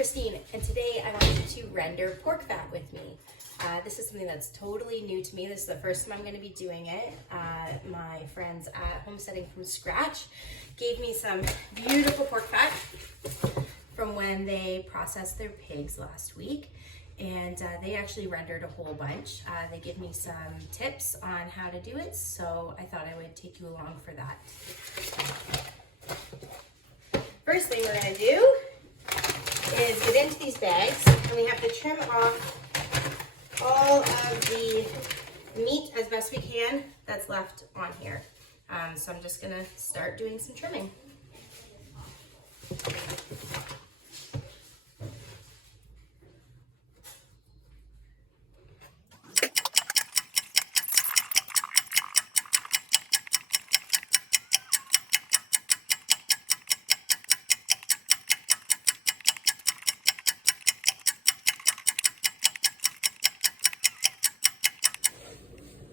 Christine, and today I want you to render pork fat with me. This is something that's totally new to me. This is the first time I'm going to be doing it. My friends at Homesteading from Scratch gave me some beautiful pork fat from when they processed their pigs last week, and they actually rendered a whole bunch. They give me some tips on how to do it, so I thought I would take you along for that. First thing we're going to do is get into these bags, and we have to trim off all of the meat as best we can that's left on here. So I'm just going to start doing some trimming.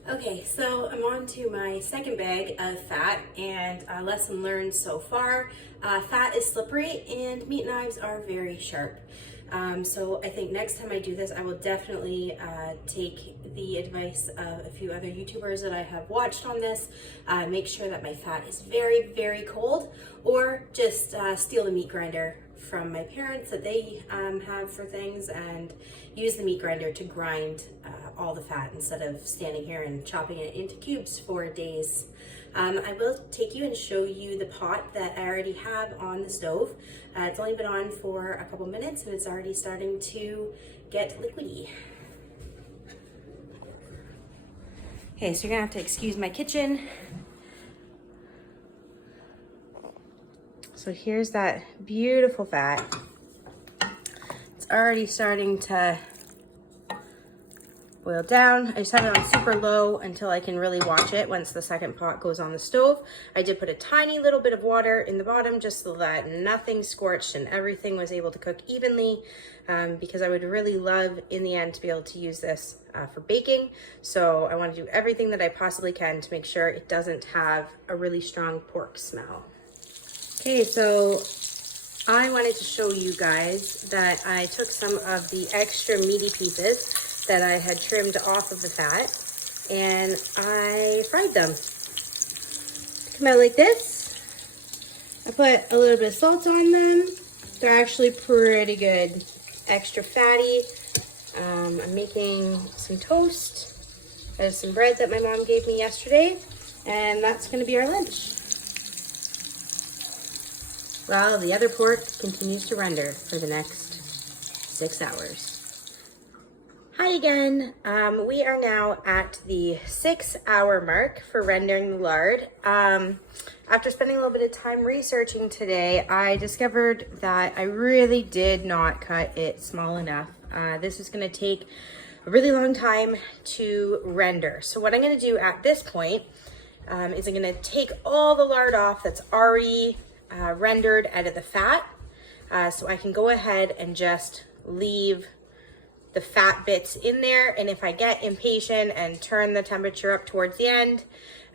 Okay, so I'm on to my second bag of fat, and a lesson learned so far. Fat is slippery and meat knives are very sharp. So I think next time I do this, I will definitely take the advice of a few other YouTubers that I have watched on this. Make sure that my fat is very, very cold, or just steal the meat grinder from my parents that they have for things and use the meat grinder to grind all the fat instead of standing here and chopping it into cubes for days. I will take you and show you the pot that I already have on the stove. It's only been on for a couple minutes and it's already starting to get liquidy. Okay, so you're gonna have to excuse my kitchen. So here's that beautiful fat. It's already starting to boil down. I just have it on super low until I can really watch it once the second pot goes on the stove. I did put a tiny little bit of water in the bottom just so that nothing scorched and everything was able to cook evenly, because I would really love in the end to be able to use this for baking. So I want to do everything that I possibly can to make sure it doesn't have a really strong pork smell. Okay, so I wanted to show you guys that I took some of the extra meaty pieces that I had trimmed off of the fat, and I fried them. They come out like this. I put a little bit of salt on them. They're actually pretty good, extra fatty. I'm making some toast. There's some bread that my mom gave me yesterday, and that's gonna be our lunch. Well, the other pork continues to render for the next 6 hours. Hi again. We are now at the 6-hour mark for rendering the lard. After spending a little bit of time researching today, I discovered that I really did not cut it small enough. This is going to take a really long time to render. So what I'm going to do at this point is I'm going to take all the lard off that's already rendered out of the fat, so I can go ahead and just leave the fat bits in there, and if I get impatient and turn the temperature up towards the end,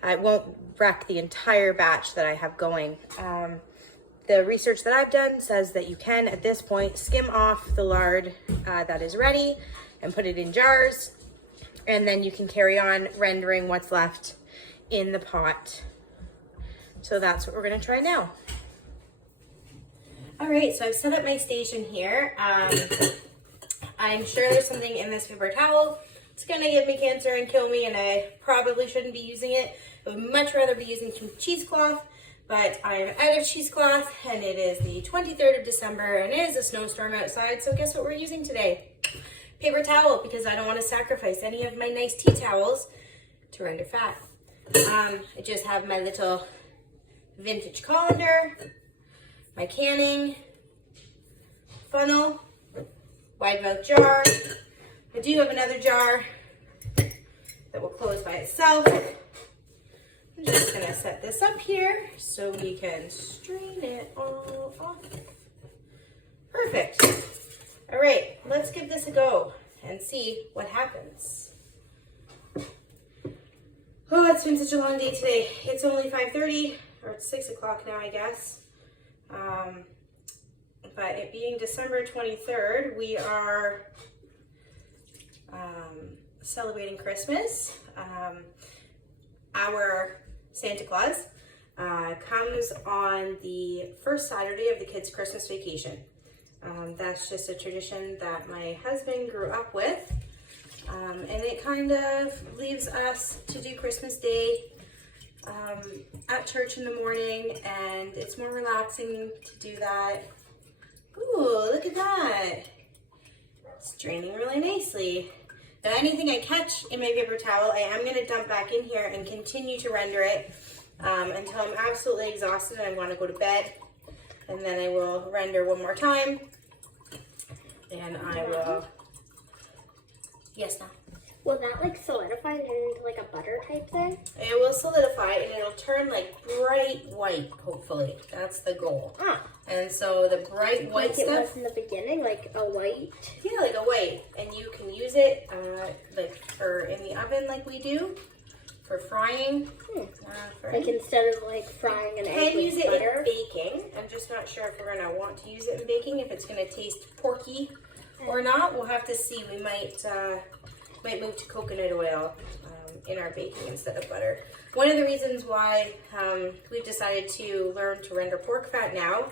it won't wreck the entire batch that I have going. The research that I've done says that you can, at this point, skim off the lard that is ready and put it in jars, and then you can carry on rendering what's left in the pot. So that's what we're going to try now. All right, so I've set up my station here. I'm sure there's something in this paper towel. It's gonna give me cancer and kill me, and I probably shouldn't be using it. I would much rather be using cheesecloth, but I'm out of cheesecloth, and it is the 23rd of December, and it is a snowstorm outside, so guess what we're using today? Paper towel, because I don't want to sacrifice any of my nice tea towels to render fat. I just have my little vintage colander, my canning funnel, wide mouth jar. I do have another jar that will close by itself. I'm just gonna set this up here so we can strain it all off. Perfect. All right, let's give this a go and see what happens. Oh, it's been such a long day today. It's only 5:30, or it's 6 o'clock now, I guess. but it being December 23rd, we are celebrating Christmas. Our Santa Claus comes on the first Saturday of the kids' Christmas vacation. That's just a tradition that my husband grew up with, and it kind of leaves us to do Christmas Day at church in the morning, and it's more relaxing to do that. Ooh, look at that. It's draining really nicely. Now anything I catch in my paper towel, I am going to dump back in here and continue to render it until I'm absolutely exhausted and I want to go to bed. And then I will render one more time. And I will, yes, now. Will that like solidify it into like a butter type thing? It will solidify and it'll turn like bright white, hopefully. That's the goal. Ah. And so the bright white like stuff. It was in the beginning, like a white? Yeah, like a white. And you can use it like for in the oven like we do. For frying. Like instead of like frying an egg with use it butter? in baking. I'm just not sure if we're going to want to use it in baking, if it's going to taste porky or not. We'll have to see. We might move to coconut oil in our baking instead of butter. One of the reasons why we've decided to learn to render pork fat now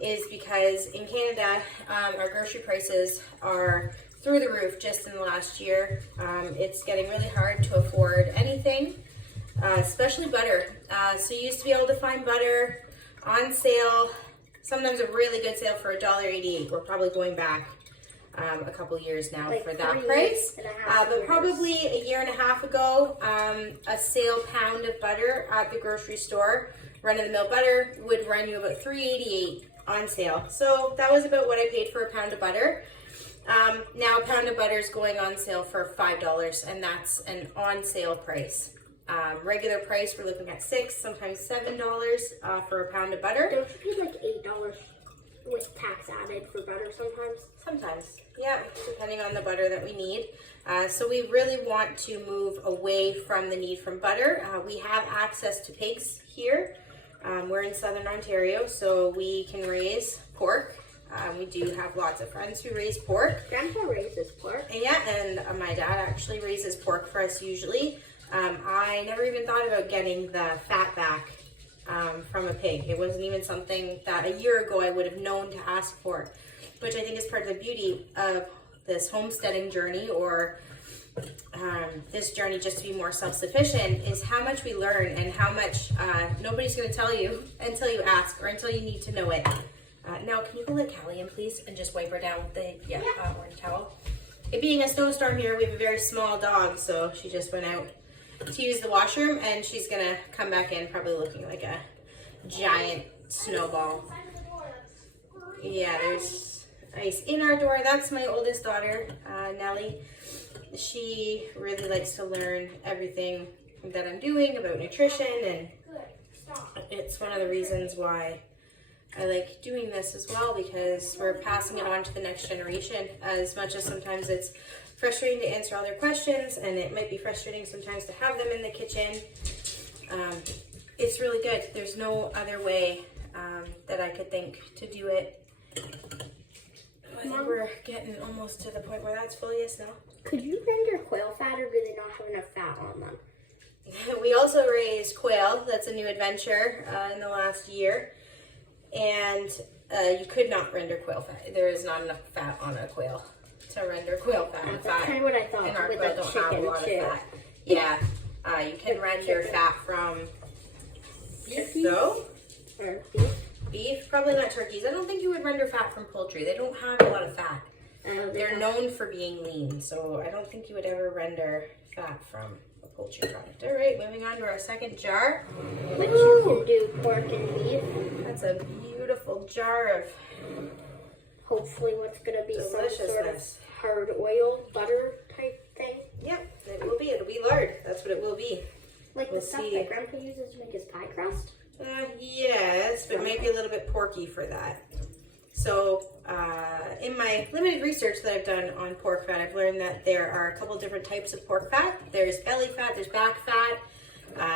is because in Canada, our grocery prices are through the roof just in the last year. It's getting really hard to afford anything, especially butter. So you used to be able to find butter on sale, sometimes a really good sale for $1.88. We're probably going back a couple years now like for that price. But probably a year and a half ago, a sale pound of butter at the grocery store, run-of-the-mill butter, would run you about $3.88 on sale. So that was about what I paid for a pound of butter. Now a pound of butter is going on sale for $5, and that's an on sale price. Regular price, we're looking at $6, sometimes $7 for a pound of butter. Don't you pay like $8 with tax added for butter sometimes? Sometimes, yeah, depending on the butter that we need. So we really want to move away from the need from butter. We have access to pigs here. We're in Southern Ontario, so we can raise pork. We do have lots of friends who raise pork. Grandpa raises pork. Yeah, and my dad actually raises pork for us usually. I never even thought about getting the fat back from a pig. It wasn't even something that a year ago I would have known to ask for, which I think is part of the beauty of this homesteading journey, or this journey just to be more self-sufficient, is how much we learn and how much nobody's going to tell you until you ask or until you need to know it. Now, can you go let Callie in, please, and just wipe her down with the orange towel? It being a snowstorm here, we have a very small dog, so she just went out to use the washroom, and she's going to come back in probably looking like a giant snowball. Yeah, there's ice in our door. That's my oldest daughter, Nellie. She really likes to learn everything that I'm doing about nutrition, and it's one of the reasons why I like doing this as well, because we're passing it on to the next generation. As much as sometimes it's frustrating to answer all their questions, and it might be frustrating sometimes to have them in the kitchen, it's really good. There's no other way that I could think to do it. I think we're getting almost to the point where that's full. Yes, no? Could you render quail fat, or do they not have enough fat on them? We also raise quail. That's a new adventure in the last year. And you could not render quail fat. There is not enough fat on a quail to render quail fat. That's kind of what I thought. And our with quail like don't have a lot of fat. Yeah, you can render fat from beef, though. Or beef? Beef, probably not turkeys. I don't think you would render fat from poultry. They don't have a lot of fat. They're known for being lean, so I don't think you would ever render fat from a poultry product. All right, moving on to our second jar. Which you can do pork and beef. That's a beautiful jar of hopefully what's going to be some sort of hard oil, butter type thing. Yep, it will be. It'll be lard. That's what it will be. Like the stuff that Grandpa uses to make his pie crust? Yes, but maybe a little bit porky for that. So in my limited research that I've done on pork fat, I've learned that there are a couple different types of pork fat. There's belly fat, there's back fat,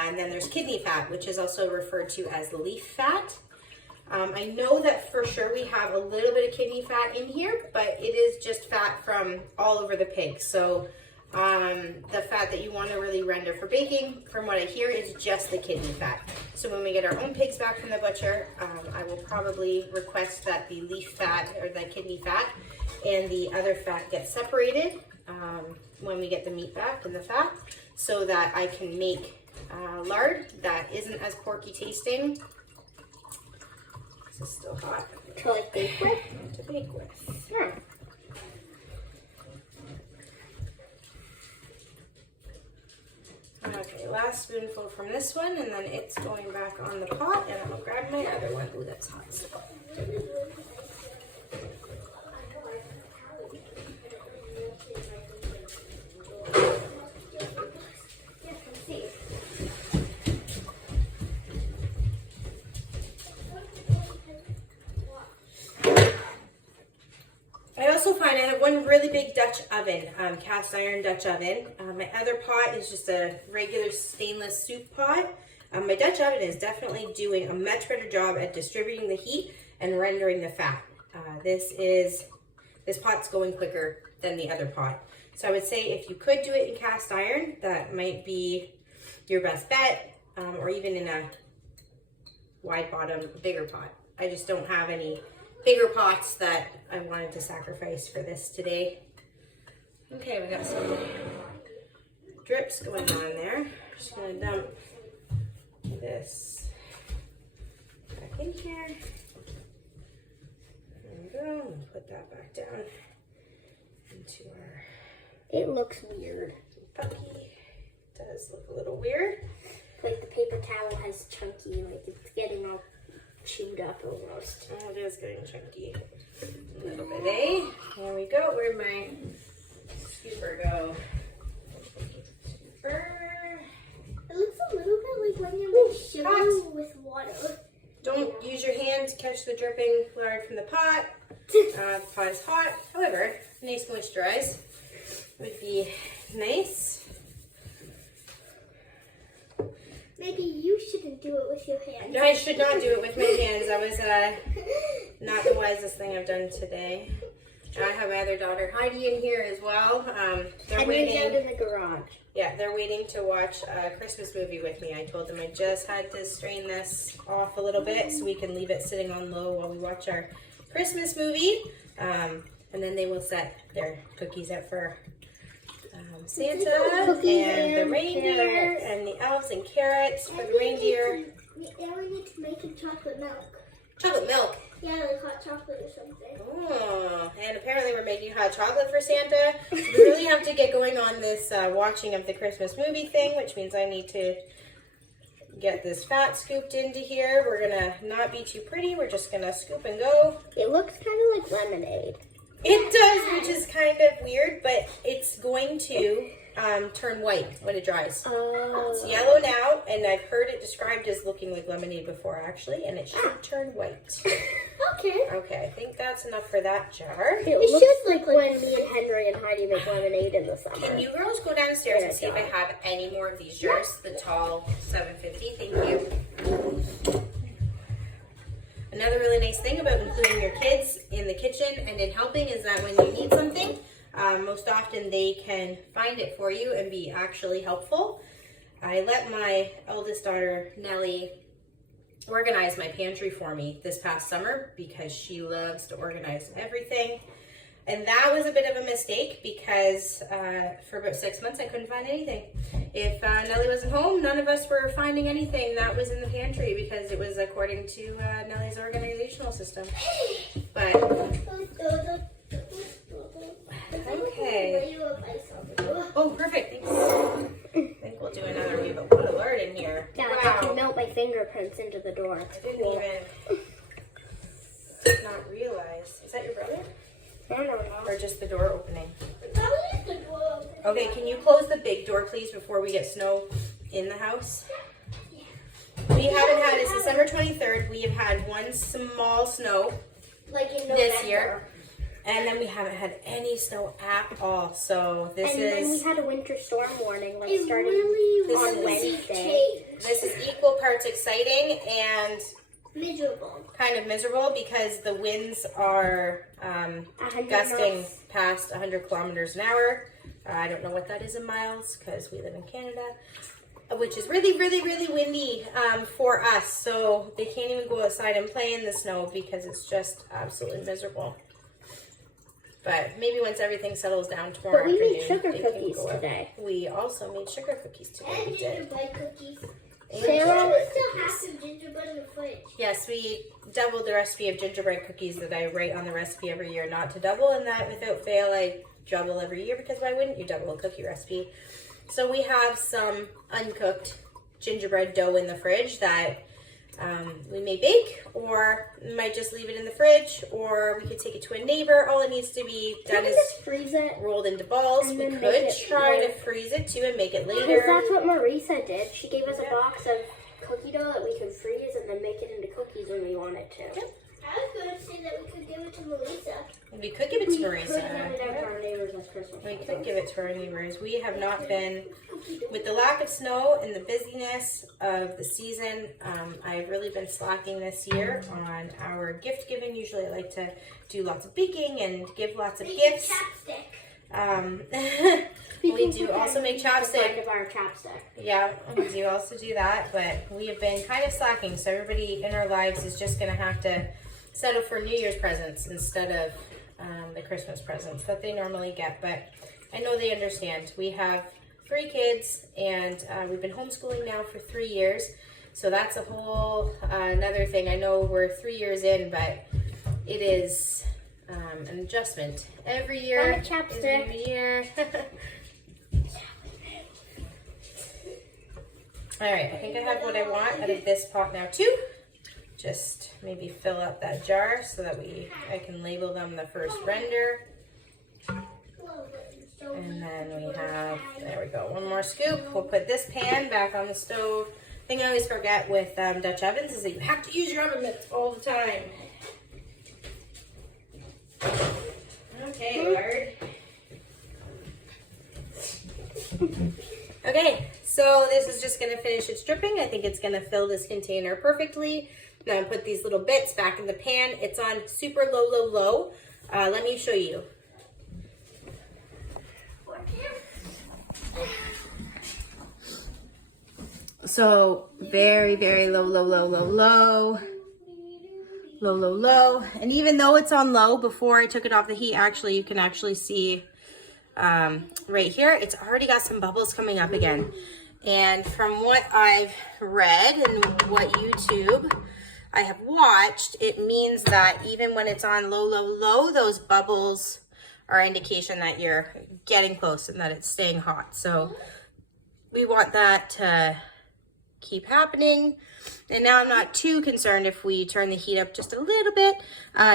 and then there's kidney fat, which is also referred to as leaf fat. I know that for sure we have a little bit of kidney fat in here, but it is just fat from all over the pig. So the fat that you want to really render for baking, from what I hear, is just the kidney fat. So when we get our own pigs back from the butcher, I will probably request that the leaf fat or the kidney fat and the other fat get separated when we get the meat back and the fat, so that I can make lard that isn't as porky tasting. This is still hot. To like bake with? To bake with. Yeah. Okay, last spoonful from this one, and then it's going back on the pot, and I'm gonna grab my other one. Ooh, that's hot still. I also find I have one really big Dutch oven, cast iron Dutch oven. My other pot is just a regular stainless soup pot. My Dutch oven is definitely doing a much better job at distributing the heat and rendering the fat. This pot's going quicker than the other pot. So I would say if you could do it in cast iron, that might be your best bet, or even in a wide bottom, bigger pot. I just don't have any bigger pots that I wanted to sacrifice for this today. Okay, we got some drips going on there. Just gonna dump this back in here. There we go. And put that back down into our. It looks weird. Puppy. It does look a little weird. Like the paper towel has chunky, like it's getting all chewed up almost. Oh, it is getting chunky. A little bit, eh? There we go. Where'd my scooper go? Scooper. It looks a little bit like when you make sugar with water. Don't use your hand to catch the dripping lard from the pot. The pot is hot. However, nice moisturize would be nice. Maybe you shouldn't do it with your hands. I should not do it with my hands. That was not the wisest thing I've done today. I have my other daughter Heidi in here as well. They're waiting down in the garage. Yeah, they're waiting to watch a Christmas movie with me. I told them I just had to strain this off a little bit so we can leave it sitting on low while we watch our Christmas movie. And then they will set their cookies up for Santa and the reindeer and the elves and carrots for the reindeer. Yeah, we need to make chocolate milk. Chocolate milk. Yeah, like hot chocolate or something. Oh, and apparently we're making hot chocolate for Santa. So we really have to get going on this watching of the Christmas movie thing, which means I need to get this fat scooped into here. We're gonna not be too pretty. We're just gonna scoop and go. It looks kind of like lemonade. It does, which is kind of weird, but it's going to turn white when it dries. Oh. It's yellow now, and I've heard it described as looking like lemonade before, actually, and it should turn white. Okay. Okay, I think that's enough for that jar. It should like when me and Henry and Heidi make lemonade in the summer. Can you girls go downstairs and see if I have any more of these jars? The tall 750, thank you. Another really nice thing about including your kids in the kitchen and in helping is that when you need something, most often they can find it for you and be actually helpful. I let my eldest daughter, Nellie, organize my pantry for me this past summer because she loves to organize everything. And that was a bit of a mistake because for about 6 months I couldn't find anything. If Nellie wasn't home, none of us were finding anything that was in the pantry because it was according to Nellie's organizational system. But, okay. Oh, perfect, thanks. I think we'll do another wee bit of lard in here. Yeah, I can melt my fingerprints into the door. I didn't even not realize. Is that your brother? No. Or just the door opening? Okay, can you close the big door, please, before we get snow in the house? We haven't had, it's December 23rd. We have had one small snow this year. And then we haven't had any snow at all. So this And we had a winter storm warning, like starting really on Wednesday. This is equal parts exciting and Miserable. Kind of miserable because the winds are gusting past 100 kilometers an hour. I don't know what that is in miles because we live in Canada, which is really, really, really windy for us. So they can't even go outside and play in the snow because it's just absolutely miserable. But maybe once everything settles down tomorrow afternoon, we made afternoon, sugar cookies today. We also made sugar cookies today. And gingerbread cookies. And Sarah, we still have some gingerbread in the fridge. yes, we doubled the recipe of gingerbread cookies that I write on the recipe every year not to double, and that without fail I double every year because why wouldn't you double a cookie recipe? So we have some uncooked gingerbread dough in the fridge that we may bake, or we might just leave it in the fridge, or we could take it to a neighbor. All it needs to be done is just freeze it, rolled into balls. We could try to freeze it too and make it later. Because that's what Marisa did. She gave us a box of cookie dough that we could freeze and then make it into cookies when we wanted to. Yep. I was going to say that we could give it to Marisa. We could give it to Marisa. We could give it to our neighbors as Christmas. We could give it to our neighbors. We have not been, with the lack of snow and the busyness of the season, I've really been slacking this year on our gift giving. Usually I like to do lots of baking and give lots of gifts. We do also make chapstick. Of our chapstick. Yeah, we do also do that, but we have been kind of slacking, so everybody in our lives is just going to have to settle for New Year's presents instead of the Christmas presents that they normally get. But I know they understand. We have 3 kids, and we've been homeschooling now for 3 years, so that's a whole another thing. I know we're 3 years in, but it is an adjustment every year. And a chapstick. Every year. All right, I think I have what I want out of this pot now too. Just maybe fill up that jar so that I can label them the first render. And then we have, there we go, one more scoop. We'll put this pan back on the stove. Thing I always forget with Dutch ovens is that you have to use your oven mitts all the time. Okay, Lard. Okay, so this is just going to finish its dripping. I think it's going to fill this container perfectly. Now put these little bits back in the pan. It's on super low, low, low. Let me show you. So very, very low, low, low, low, low. Low, low, low. And even though it's on low, before I took it off the heat, actually, you can actually see right here, it's already got some bubbles coming up again. And from what I've read and what YouTube I have watched, it means that even when it's on low, low, low, those bubbles are indication that you're getting close and that it's staying hot. So we want that to keep happening. And now I'm not too concerned if we turn the heat up just a little bit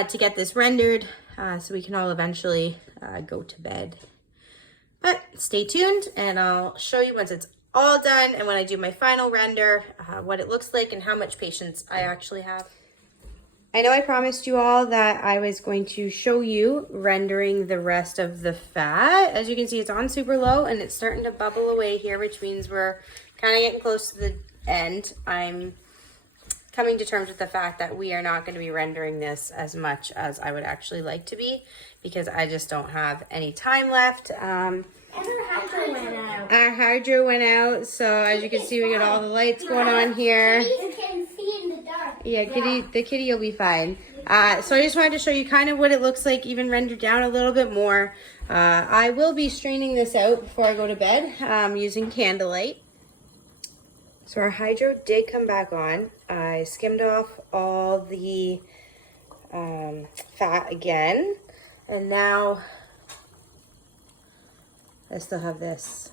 to get this rendered so we can all eventually go to bed. But stay tuned and I'll show you once it's all done and when I do my final render, what it looks like and how much patience I actually have. I know I promised you all that I was going to show you rendering the rest of the fat. As you can see, it's on super low and it's starting to bubble away here, which means we're kind of getting close to the end. I'm coming to terms with the fact that we are not going to be rendering this as much as I would actually like to be because I just don't have any time left. And our hydro went out. Our hydro went out, so as you can see, we got all the lights going on here. Kitties can see in the dark. Yeah, the kitty will be fine. So I just wanted to show you kind of what it looks like, even rendered down a little bit more. I will be straining this out before I go to bed using candlelight. So our hydro did come back on. I skimmed off all the fat again, and now I still have this.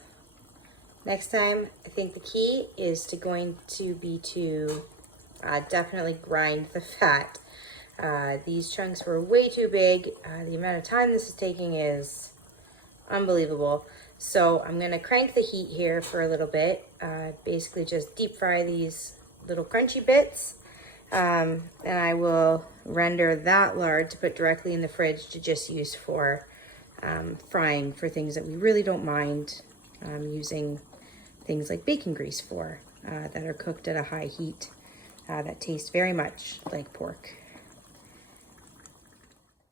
Next time, I think the key is going to be to definitely grind the fat. These chunks were way too big. The amount of time this is taking is unbelievable. So I'm gonna crank the heat here for a little bit. Basically just deep fry these little crunchy bits. And I will render that lard to put directly in the fridge to just use for frying for things that we really don't mind using things like bacon grease for that are cooked at a high heat. that taste very much like pork.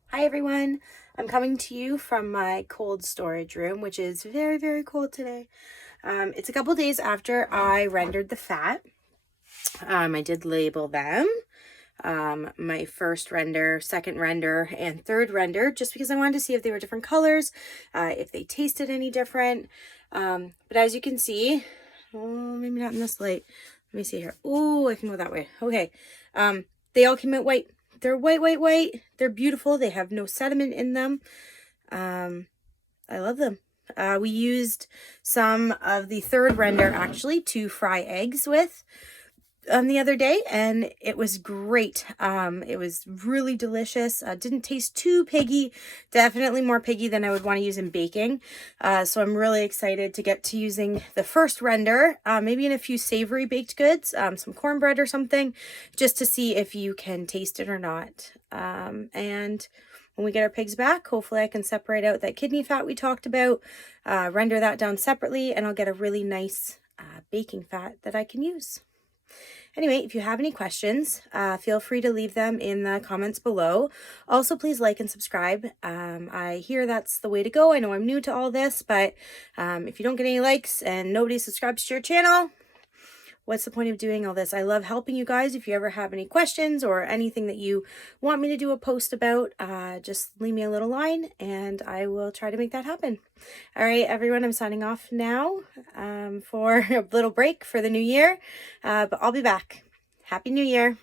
Hi everyone, I'm coming to you from my cold storage room, which is very, very cold today. It's a couple days after I rendered the fat. I did label them. My first render, second render, and third render, just because I wanted to see if they were different colors, if they tasted any different. But as you can see, oh, maybe not in this light. Let me see here. Oh, I can go that way. Okay. They all came out white. They're white, white, white. They're beautiful. They have no sediment in them. I love them. We used some of the third render actually to fry eggs with the other day, and it was great. It was really delicious. Didn't taste too piggy, definitely more piggy than I would want to use in baking. So I'm really excited to get to using the first render, maybe in a few savory baked goods, some cornbread or something, just to see if you can taste it or not. And when we get our pigs back, hopefully I can separate out that kidney fat we talked about, render that down separately, and I'll get a really nice baking fat that I can use. Anyway, if you have any questions, feel free to leave them in the comments below. Also, please like and subscribe. I hear that's the way to go. I know I'm new to all this, but if you don't get any likes and nobody subscribes to your channel, what's the point of doing all this? I love helping you guys. If you ever have any questions or anything that you want me to do a post about, just leave me a little line and I will try to make that happen. All right, everyone, I'm signing off now for a little break for the new year, but I'll be back. Happy New Year.